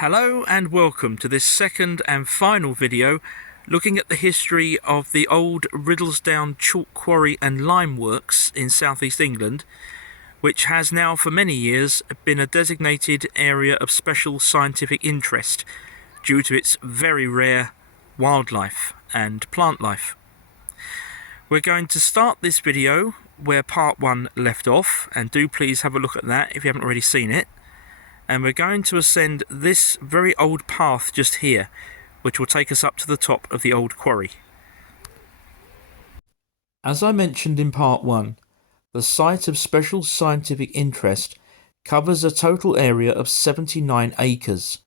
Hello and welcome to this second and final video looking at the history of the old Riddlesdown Quarry and Lime Works in southeast England, which has now for many years been a designated area of special scientific interest due to its very rare wildlife and plant life. We're going to start this video where part 1 left off, and do please have a look at that if you haven't already seen it. And we're going to ascend this very old path just here, which will take us up to the top of the old quarry. As I mentioned in part 1, the site of special scientific interest covers a total area of 79 acres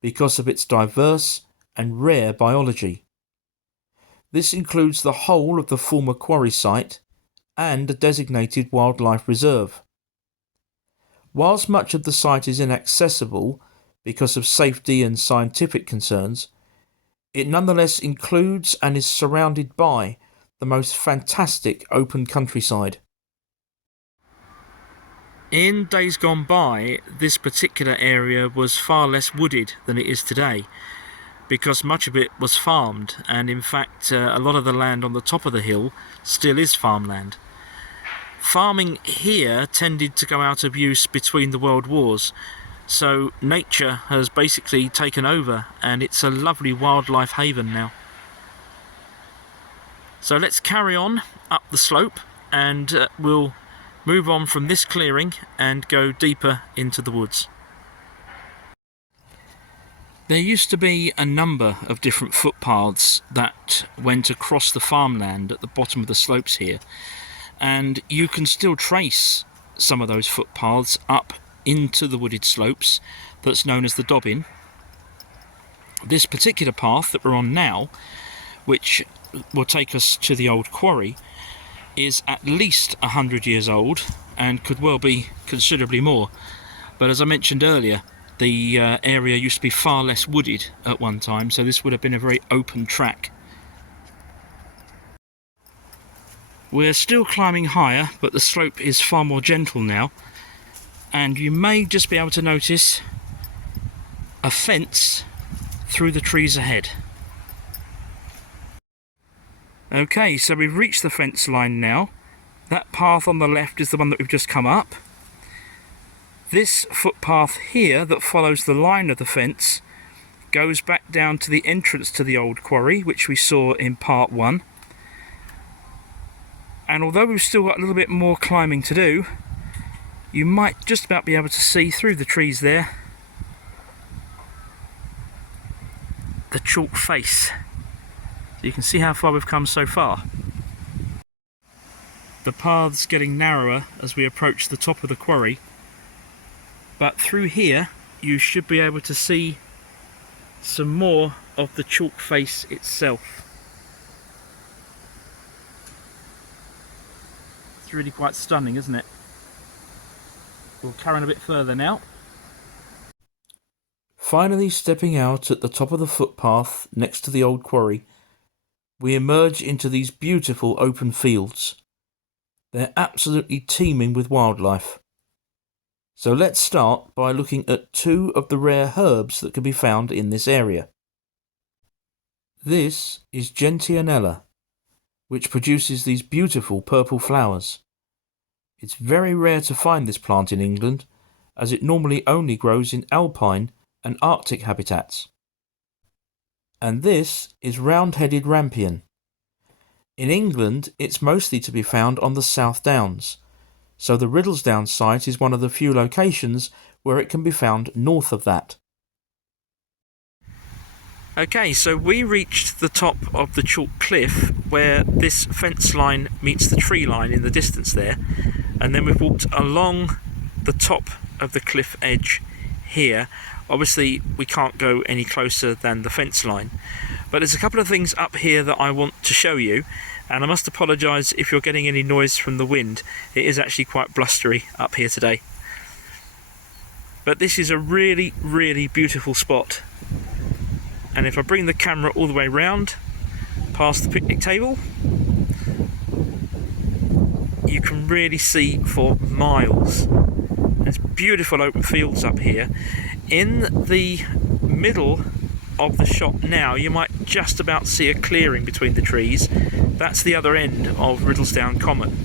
because of its diverse and rare biology. This includes the whole of the former quarry site and a designated wildlife reserve. Whilst much of the site is inaccessible because of safety and scientific concerns, it nonetheless includes and is surrounded by the most fantastic open countryside. In days gone by, this particular area was far less wooded than it is today, because much of it was farmed, and in fact a lot of the land on the top of the hill still is farmland. Farming here tended to go out of use between the world wars, so nature has basically taken over and it's a lovely wildlife haven now. So let's carry on up the slope and we'll move on from this clearing and go deeper into the woods. There used to be a number of different footpaths that went across the farmland at the bottom of the slopes here, and you can still trace some of those footpaths up into the wooded slopes that's known as the Dobbin. This particular path that we're on now, which will take us to the old quarry, is at least 100 years old and could well be considerably more. But as I mentioned earlier, the area used to be far less wooded at one time, so this would have been a very open track. We're still climbing higher, but the slope is far more gentle now, and you may just be able to notice a fence through the trees ahead. Okay, so we've reached the fence line now. That path on the left is the one that we've just come up. This footpath here that follows the line of the fence goes back down to the entrance to the old quarry, which we saw in part 1. And although we've still got a little bit more climbing to do, you might just about be able to see through the trees there the chalk face. So you can see how far we've come so far. The path's getting narrower as we approach the top of the quarry, but through here you should be able to see some more of the chalk face itself. It's really quite stunning, isn't it? We'll carry on a bit further now. Finally stepping out at the top of the footpath next to the old quarry, we emerge into these beautiful open fields. They're absolutely teeming with wildlife. So let's start by looking at 2 of the rare herbs that can be found in this area. This is Gentianella, which produces these beautiful purple flowers. It's very rare to find this plant in England, as it normally only grows in alpine and arctic habitats. And this is round-headed rampion. In England, it's mostly to be found on the South Downs, so the Riddlesdown site is one of the few locations where it can be found north of that. Okay, so we reached the top of the chalk cliff where this fence line meets the tree line in the distance there, and then we've walked along the top of the cliff edge here. Obviously we can't go any closer than the fence line, but there's a couple of things up here that I want to show you, and I must apologise if you're getting any noise from the wind. It is actually quite blustery up here today. But this is a really, really beautiful spot. And if I bring the camera all the way round, past the picnic table, you can really see for miles. There's beautiful open fields up here. In the middle of the shot now, you might just about see a clearing between the trees. That's the other end of Riddlesdown Common.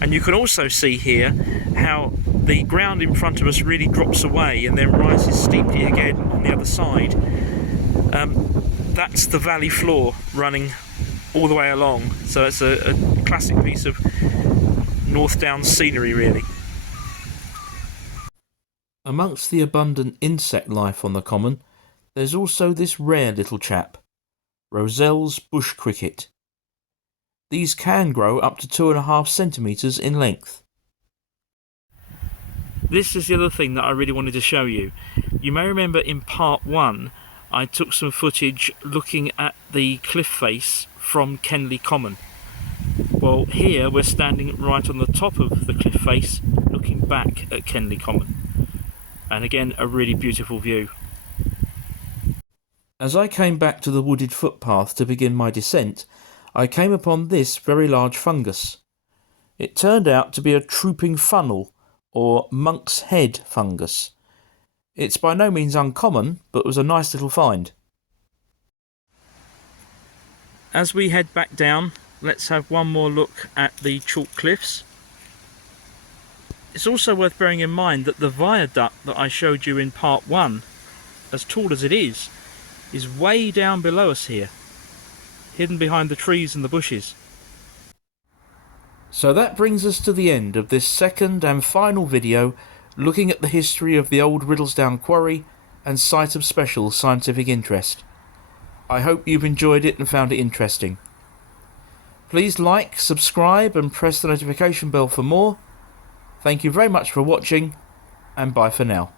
And you can also see here how the ground in front of us really drops away and then rises steeply again on the other side. That's the valley floor running all the way along, so it's a classic piece of North Downs scenery, really. Amongst the abundant insect life on the common, there's also this rare little chap, Roesel's bush cricket. These can grow up to 2.5 centimetres in length. This is the other thing that I really wanted to show you. You may remember in part 1 I took some footage looking at the cliff face from Kenley Common. Well, here we're standing right on the top of the cliff face looking back at Kenley Common. And again, a really beautiful view. As I came back to the wooded footpath to begin my descent, I came upon this very large fungus. It turned out to be a trooping funnel, or monk's head fungus. It's by no means uncommon, but was a nice little find. As we head back down, let's have one more look at the chalk cliffs. It's also worth bearing in mind that the viaduct that I showed you in part 1, as tall as it is way down below us here, hidden behind the trees and the bushes. So that brings us to the end of this second and final video looking at the history of the old Riddlesdown Quarry and site of special scientific interest. I hope you've enjoyed it and found it interesting. Please like, subscribe and press the notification bell for more. Thank you very much for watching, and bye for now.